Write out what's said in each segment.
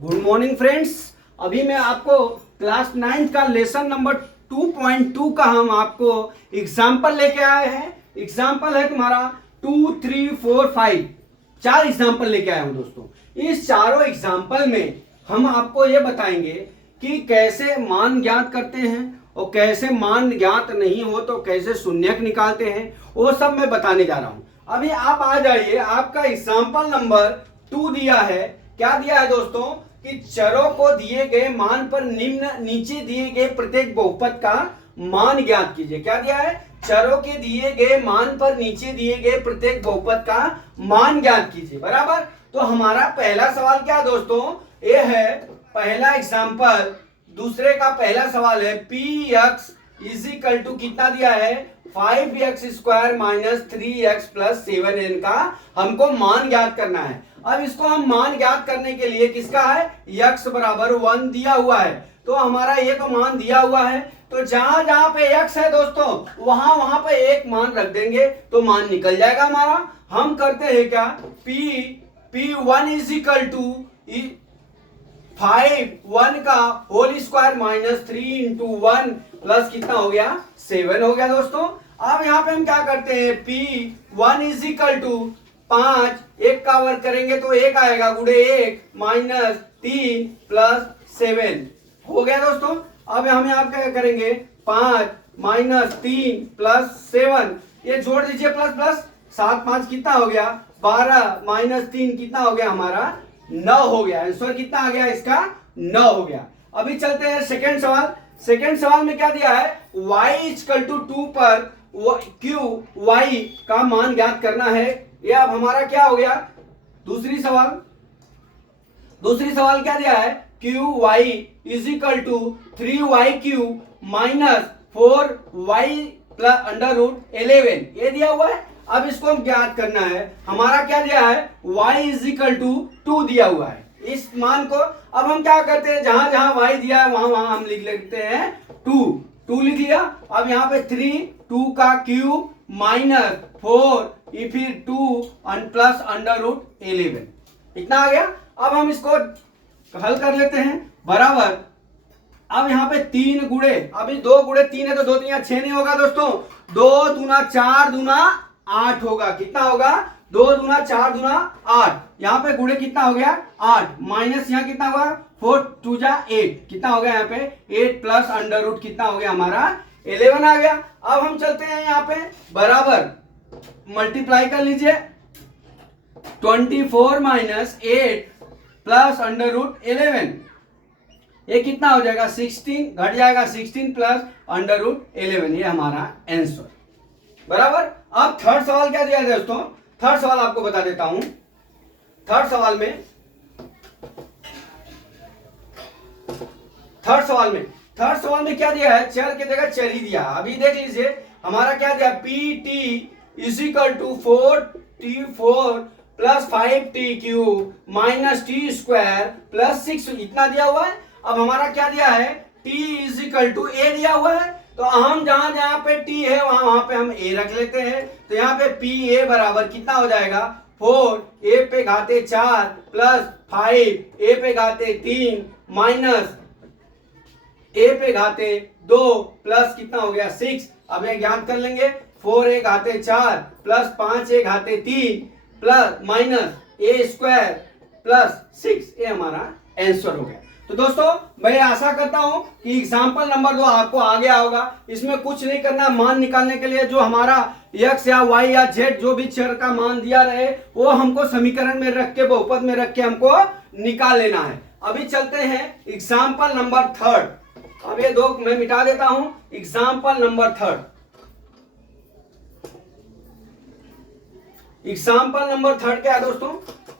Good morning friends. अभी मैं आपको क्लास 9 का लेसन नंबर 2.2 का हम आपको एग्जाम्पल लेके आए हैं। एग्जाम्पल है तुम्हारा 2, 3, 4, 5। 4 एग्जाम्पल लेके आया हूं दोस्तों। इस चारों एग्जाम्पल में हम आपको ये बताएंगे कि कैसे मान ज्ञात करते हैं और कैसे मान ज्ञात नहीं हो तो कैसे शून्यक निकालते हैं, वो सब मैं बताने जा रहा हूं। अभी आप आ जाइए, आपका एग्जाम्पल नंबर 2 दिया है। क्या दिया है दोस्तों कि चरों को दिए गए मान पर निम्न नीचे दिए गए प्रत्येक बहुपद का मान ज्ञात कीजिए। क्या दिया है? चरों के दिए गए मान पर नीचे दिए गए प्रत्येक बहुपद का मान ज्ञात कीजिए। बराबर। तो हमारा पहला सवाल क्या दोस्तों, ये है पहला एग्जाम्पल। दूसरे का पहला सवाल है P X is equal to कितना दिया है 5x² minus 3x plus 7n का हमको मान ज्ञात करना है। अब इसको हम मान ज्ञात करने के लिए किसका है, x बराबर 1 दिया हुआ है। तो हमारा ये तो मान दिया हुआ है, तो जहां जहां पे x है दोस्तों वहां वहां पे एक मान रख देंगे तो मान निकल जाएगा हमारा। हम करते हैं क्या, p1 इज इक्वल टू 1 का whole square minus 3 into 1 plus कितना हो गया 7 हो गया दोस्तों। अब यहाँ पे हम क्या करते हैं, p1 इज इक्वल टू 5, 1 का वर्ग करेंगे तो 1 आएगा, गुड़े 1 माइनस 3 प्लस 7 हो गया दोस्तों। अब हम यहाँ क्या करेंगे, 5 माइनस 3 प्लस 7, ये जोड़ दीजिए प्लस प्लस, 7 5 कितना हो गया 12 माइनस 3 कितना हो गया हमारा 9 हो गया। आंसर कितना आ गया इसका 9 हो गया। अभी चलते हैं सेकंड सवाल। सेकंड सवाल में क्या दिया है, y इक्वल टू 2 पर q y का मान ज्ञात करना है। ये अब हमारा क्या हो गया, दूसरी सवाल क्या दिया है, q y is equal to 3y³ minus 4y plus under root 11 ये दिया हुआ है। अब इसको हम ज्ञात करना है। हमारा क्या दिया है, y इज इक्वल टू 2 दिया हुआ है। इस मान को अब हम क्या करते हैं, जहां जहां y दिया है वहां वहां हम लिख लेते हैं 2 लिख लिया। अब यहाँ पे 2 का क्यूब माइनस 4 फिर 2 प्लस अंडर रूट 11 इतना आ गया। अब हम इसको हल कर लेते हैं बराबर। अब यहाँ पे 3 गुणे, अभी 2 गुणे 3 है तो 2 3 6 नहीं होगा दोस्तों, 2 दूना 4 दूना 8 होगा। कितना होगा, 2 दूना 4 दूना 8, यहाँ पे गुणे कितना हो गया 8 माइनस यहाँ कितना हुआ 4 2 जा 8 कितना हो गया यहाँ पे 8 प्लस अंडर रूट कितना हो गया हमारा 11 आ गया। अब हम चलते हैं यहाँ पे बराबर, मल्टीप्लाई कर लीजिए 24 माइनस 8 प्लस अंडर रूट 11 ये कितना हो जाएगा 16, घट जाएगा 16 प्लस अंडर रूट 11, ये हमारा आंसर बराबर। अब थर्ड सवाल क्या दिया है दोस्तों, थर्ड सवाल आपको बता देता हूं। थर्ड सवाल में क्या दिया है, चर की जगह चर ही दिया। अभी देख लीजिए हमारा क्या दिया, pt is equal to 4t4 plus 5t³ minus t² plus 6 इतना दिया हुआ है। अब हमारा क्या दिया है, t is equal to a दिया हुआ है, तो हम जहां जहां पे t है वहां वहां पे हम a रख लेते हैं। तो यहाँ पे pa बराबर कितना हो जाएगा 4 a पे घाते 4 प्लस 5 a पे घाते 3 माइनस a पे घाते 2 प्लस कितना हो गया 6। अब ये ज्ञात कर लेंगे, 4a घाते 4 plus 5a घाते 3 plus minus a² plus 6, ये हमारा आंसर हो गया। तो दोस्तों मैं आशा करता हूं कि एग्जाम्पल नंबर 2 आपको आ गया होगा। इसमें कुछ नहीं करना, मान निकालने के लिए जो हमारा x या y या z जो भी चर का मान दिया रहे वो हमको समीकरण में रख के बहुपद में रख के हमको निकाल लेना है। अभी चलते हैं एग्जाम्पल नंबर 3। अब ये 2 मैं मिटा देता हूं। एग्जाम्पल नंबर 3, एग्जाम्पल नंबर 3 क्या है दोस्तों,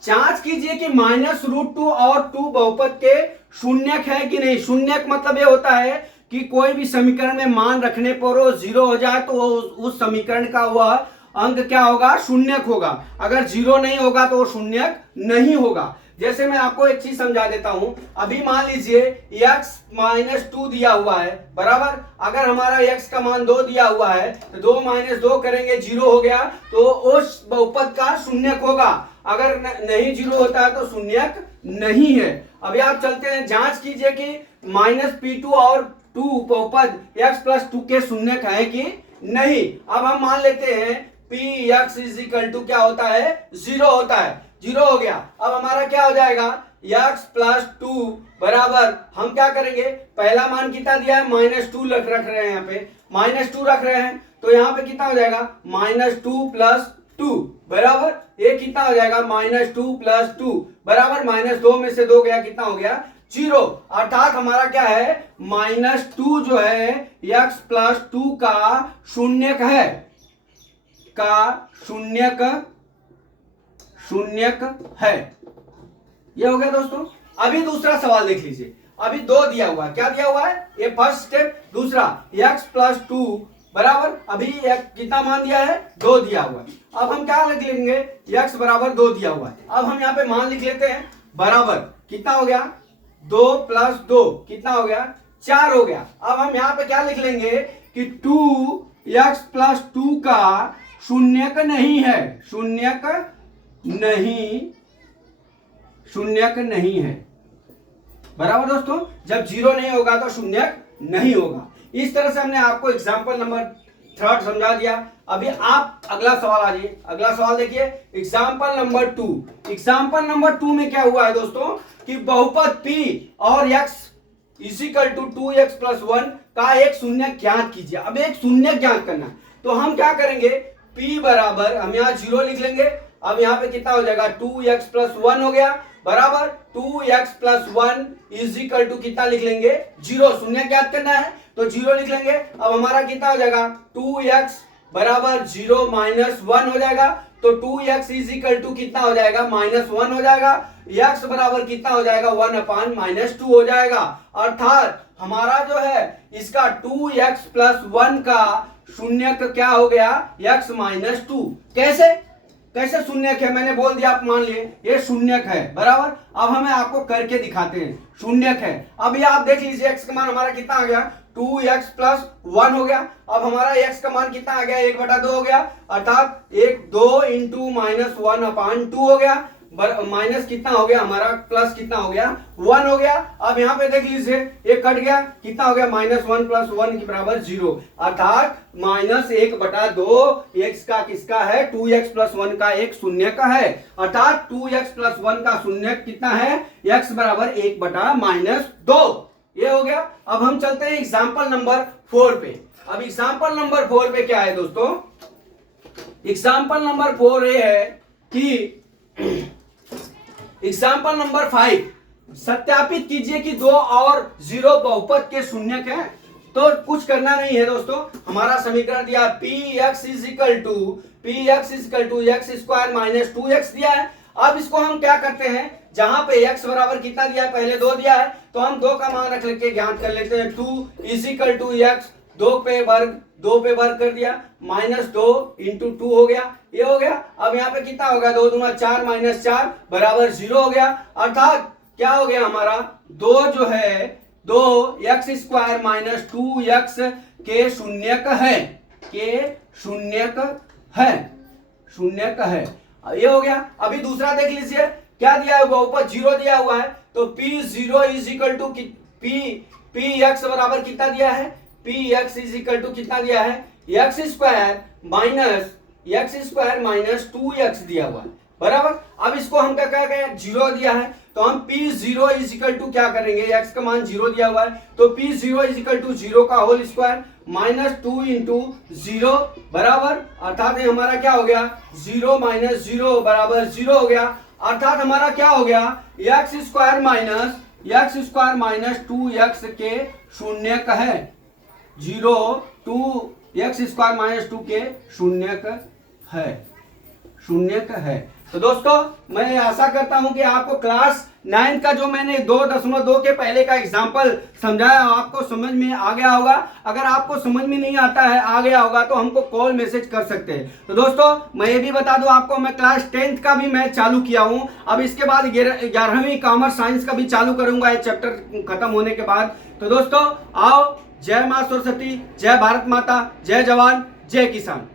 जांच कीजिए कि -√2 और 2 बहुपद के शून्यक है कि नहीं। शून्यक मतलब ये होता है कि कोई भी समीकरण में मान रखने पर वो 0 हो जाए तो उस समीकरण का वह अंक क्या होगा, शून्यक होगा। अगर 0 नहीं होगा तो वो शून्यक नहीं होगा। जैसे मैं आपको एक चीज समझा देता हूं। अभी मान लीजिए x माइनस 2 दिया हुआ है बराबर। अगर हमारा x का मान 2 दिया हुआ है तो 2 माइनस 2 करेंगे 0 हो गया, तो उस बहुपद का शून्यक होगा। अगर नहीं 0 होता है तो शून्यक नहीं है। अभी आप चलते हैं, जांच कीजिए कि -P2 और 2 बहुपद x प्लस 2 के शून्यक है कि नहीं। अब हम मान लेते हैं Px इज इक्वल टू क्या होता है, 0 होता है, 0 हो गया। अब हमारा क्या हो जाएगा, x प्लस 2 बराबर, हम क्या करेंगे, पहला मान कितना दिया है, -2 रख रहे हैं, यहाँ पे -2 रख रहे हैं, तो यहाँ पे कितना हो जाएगा, -2 प्लस 2 बराबर, ये कितना हो जाएगा, -2 प्लस 2 बराबर, -2 में से 2 गया, कितना हो गया, 0। अर्थात हमारा क्या है, -2 जो है x प्लस 2 का शून्यक है, शून्यक है। ये हो गया दोस्तों। अभी दूसरा सवाल देख लीजिए, अभी 2 दिया हुआ है, क्या दिया हुआ है, ये फर्स्ट स्टेप। दूसरा x प्लस 2 बराबर, अभी कितना मान दिया है, 2 दिया हुआ है। अब हम क्या लिख लेंगे, x बराबर 2 दिया हुआ है। अब हम यहाँ पे मान लिख लेते हैं, बराबर कितना हो गया, 2 प्लस 2 कितना हो गया, 4 हो गया। अब हम यहाँ पे क्या लिख लेंगे कि 2x प्लस 2 का शून्यक नहीं है, शून्यक नहीं है, बराबर दोस्तों। जब 0 नहीं होगा तो शून्यक नहीं होगा। इस तरह से हमने आपको एग्जाम्पल नंबर 3 समझा दिया। अभी आप अगला सवाल आ जाइए, अगला सवाल देखिए, एग्जाम्पल नंबर 2। एग्जाम्पल नंबर 2 में क्या हुआ है दोस्तों कि बहुपद P और x is equal to 2x plus 1 का एक शून्यक ज्ञात कीजिए। अब एक शून्यक ज्ञात करना है, तो हम क्या करेंगे, P बराबर, हम यहाँ 0 लिख लेंगे। अब यहाँ पे कितना हो जाएगा, 2x प्लस 1 हो गया, बराबर 2x plus 1 is equal to कितना लिख लेंगे, 0। शून्य ज्ञात करना है तो 0 लिख लेंगे। अब हमारा कितना हो जाएगा, 2x बराबर 0 माइनस 1 हो जाएगा, तो 2x इज इक्वल टू कितना हो जाएगा, -1 हो जाएगा। x बराबर कितना हो जाएगा, 1/-2 हो जाएगा। अर्थात हमारा जो है इसका 2x प्लस 1 का शून्यक क्या हो गया, x माइनस 2। कैसे शून्यक है, मैंने बोल दिया, आप मान लिए ये शून्यक है, बराबर। अब हमें आपको करके दिखाते हैं, शून्यक है। अभी आप देख लीजिए, x का मान हमारा कितना आ गया, 2x प्लस 1 हो गया। अब हमारा x का मान कितना आ गया, 1/2 हो गया, अर्थात 2 इंटू -1/2 हो गया, माइनस कितना हो गया हमारा, प्लस कितना हो गया, 1 हो गया। अब यहाँ पे देख लीजिए, ये कट गया, कितना हो गया, -1 प्लस 1 के बराबर 0, अर्थात -1/2 x का किसका है, 2x प्लस 1 का एक शून्य का है। अर्थात 2x प्लस 1 का शून्य कितना है, x बराबर 1/-2। ये हो गया। अब हम चलते हैं एग्जाम्पल नंबर 4 पे। अब एग्जाम्पल नंबर 4 पे क्या है दोस्तों, एग्जाम्पल नंबर 4 ये है कि एग्जाम्पल नंबर 5, सत्यापित कीजिए कि 2 और 0 बहुपद के शून्यक हैं। तो कुछ करना नहीं है दोस्तों, हमारा समीकरण दिया Px is equal to x square minus 2x दिया है। अब इसको हम क्या करते हैं, जहां पे x बराबर कितना दिया है, पहले 2 दिया है, तो हम 2 का मान रख लेके ज्ञात कर लेते हैं। 2 इज इक्वल टू x, 2 पे वर्ग कर दिया, -2 इंटू 2 हो गया, ये हो गया। अब यहाँ पे कितना होगा, 2 दूना 4 माइनस 4 बराबर 0 हो गया। अर्थात क्या हो गया हमारा, 2 जो है 2x स्क्वायर माइनस 2x के शून्यक है, ये हो गया। अभी दूसरा देख लीजिए, क्या दिया है, बहुपद 0 दिया हुआ है, तो P0 is equal to Px बराबर कितना दिया है, Px इज इक्वल टू कितना दिया है, x स्क्वायर माइनस 2x दिया हुआ है, बराबर। अब इसको हम क्या कहेंगे, 0 दिया है, तो हम P0 इज इक्वल टू क्या करेंगे, x का मान 0 दिया हुआ है, तो P0 इज इक्वल टू 0 का होल स्क्वायर -2 इंटू 0 बराबर, अर्थात ये हमारा क्या हो गया, 0 माइनस 0 बराबर 0 हो गया। अर्थात हमारा क्या हो गया, x स्क्वायर माइनस 2x के शून्यक है, 0 2x स्क्वायर माइनस 2 के शून्यक है। तो दोस्तों मैं आशा करता हूं कि आपको क्लास 9 का जो मैंने 2.2 के पहले का एग्जाम्पल समझाया आपको समझ में आ गया होगा। अगर आपको समझ में नहीं आता है, आ गया होगा, तो हमको कॉल मैसेज कर सकते हैं। तो दोस्तों मैं ये भी बता दूं आपको, मैं क्लास 10th का भी मैं चालू किया हूं। अब इसके बाद 11वीं कॉमर्स साइंस का भी चालू करूंगा, ये चैप्टर खत्म होने के बाद। तो दोस्तों आओ, जय मां सरस्वती, जय भारत माता, जय जवान, जय किसान।